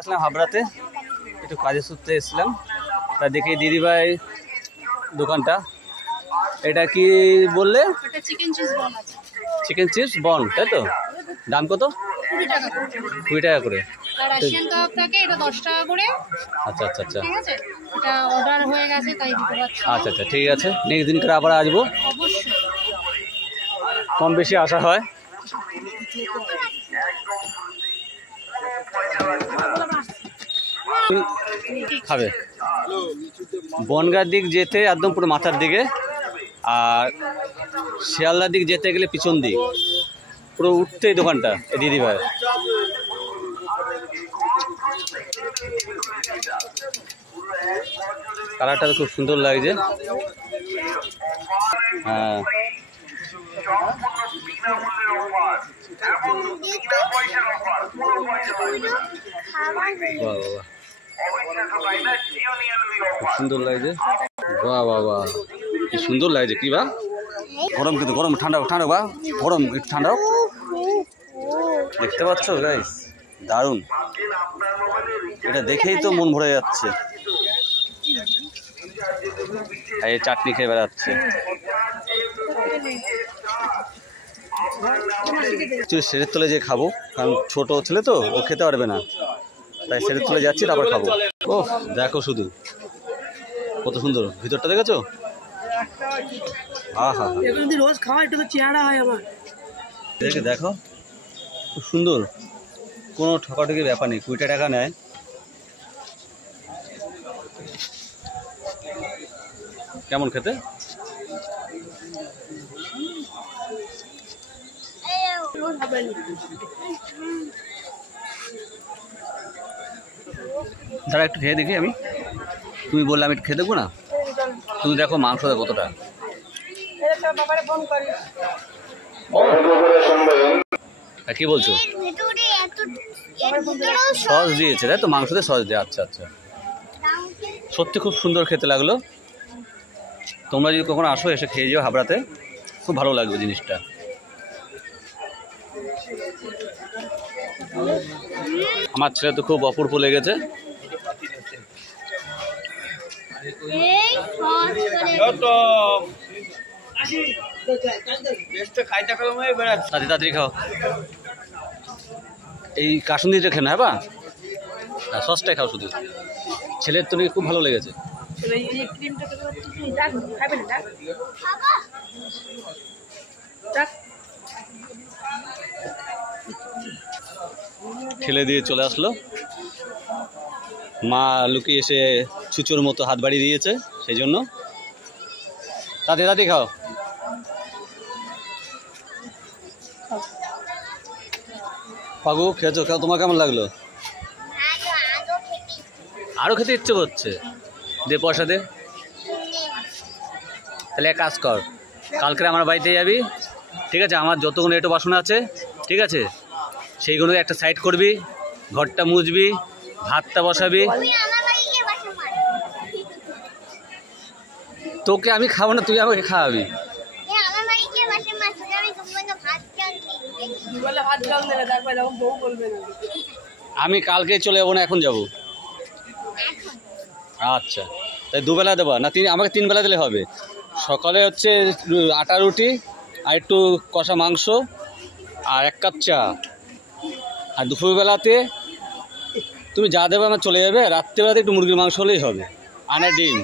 আসলাম হাবড়াতে, একটু কাজের সূত্রে এসেছিলাম। তা দেখি দিদিভাই দোকানটা, এটা কি বললে? চিকেন চিপস বন, তাই তো? দাম কত? 20 টাকা করে। রাশিয়ান কাবাব থাকে, এটা 10 টাকা করে। আচ্ছা আচ্ছা আচ্ছা, ঠিক আছে, এটা অর্ডার হয়ে গেছে তাই দিতে পারছি। আচ্ছা আচ্ছা, ঠিক আছে। নেক্সট দিন করে আবার আসবো, অবশ্যই কম বেশি আসা হয়। খাবে বনগার দিক যেতে একদম পুরো মাথার দিকে, আর শিয়ালদার দিক যেতে গেলে পিছন দিক, পুরো উঠতেই দোকানটা এই দিদিভাই। কালারটা খুব সুন্দর লাগছে। হ্যাঁ, খুব সুন্দর লাগছে। বাহ বাহ বাহ, কি সুন্দর লাগছে। কি বা গরম, কিন্তু গরম ঠান্ডা ঠান্ডা বা গরম একটু ঠান্ডা। দেখতে পাচ্ছ গাইস, দারুণ। এটা দেখেই তো মন ভরে যাচ্ছে। এই চাটনি খেয়ে বেড়াচ্ছে। সেরের তলে যে খাবো, কারণ ছোট ছেলে তো, ও খেতে পারবে না, তাই সেরের তলে যাচ্ছি, তারপর খাবো। ও দেখো শুধু কত সুন্দর ভিতরটা, দেখেছো? হ্যাঁ হ্যাঁ, রোজ খাওয়া একটু চেহারা হয় আমার। দেখো খুব সুন্দর, কোনো ঠকাঠকি ব্যাপার নেই। 20 টাকা নেয়। কেমন খেতে? দাঁড়া একটু খেয়ে দেখি আমি। তুমি বললে আমি একটু খেয়ে দেখবো না? তুমি দেখো মাংসটা কতটা। কি বলছো? সস দিয়েছে তাই তো, মাংসতে সস দিয়ে। আচ্ছা আচ্ছা, সত্যি খুব সুন্দর খেতে লাগলো। তোমরা যদি কখনো আসো, এসে খেয়ে যাও হাবড়াতে, খুব ভালো লাগবে জিনিসটা। আমার ছেলে তো খুব অপূর্ব লেগেছে। তাড়াতাড়ি খাও, এই কাসুন্দিটা খেয়ে না বা সসটাই খাও শুধু। ছেলের তো খুব ভালো লেগেছে। ঠেলে দিয়ে চলে আসলো। মা লুকিয়ে এসে ছুঁচোর মতো হাত বাড়িয়ে দিয়েছে, সেই জন্য। তাড়াতাড়ি খাও। পাগু খেয়েছো? খাও, তোমার কেমন লাগলো? আরো খেতে ইচ্ছে করছে? দে পয়সা দে। তাহলে এক কাজ কর, কালকে আমার বাড়িতে যাবি, ঠিক আছে? আমার যতগুলো এঁটো বাসন আছে, ঠিক আছে, সেইগুলো একটা সাইড করবি, ঘরটা মুছবি, ভাতটা বসাবি। তোকে আমি খাবো না, তুই আমাকে খাওয়াবি। আমি কালকে চলে যাবো না, এখন যাবো। আচ্ছা, তাই দুবেলা দেবা না? আমাকে 3 বেলা দিলে হবে। সকালে হচ্ছে আটা রুটি, আর একটু কষা মাংস, আর 1 কাপ চা। আর দুপুরবেলাতে তুমি যা দেবে আমার চলে যাবে। রাত্রেবেলাতে একটু মুরগির মাংস হলেই হবে, আর ডিম।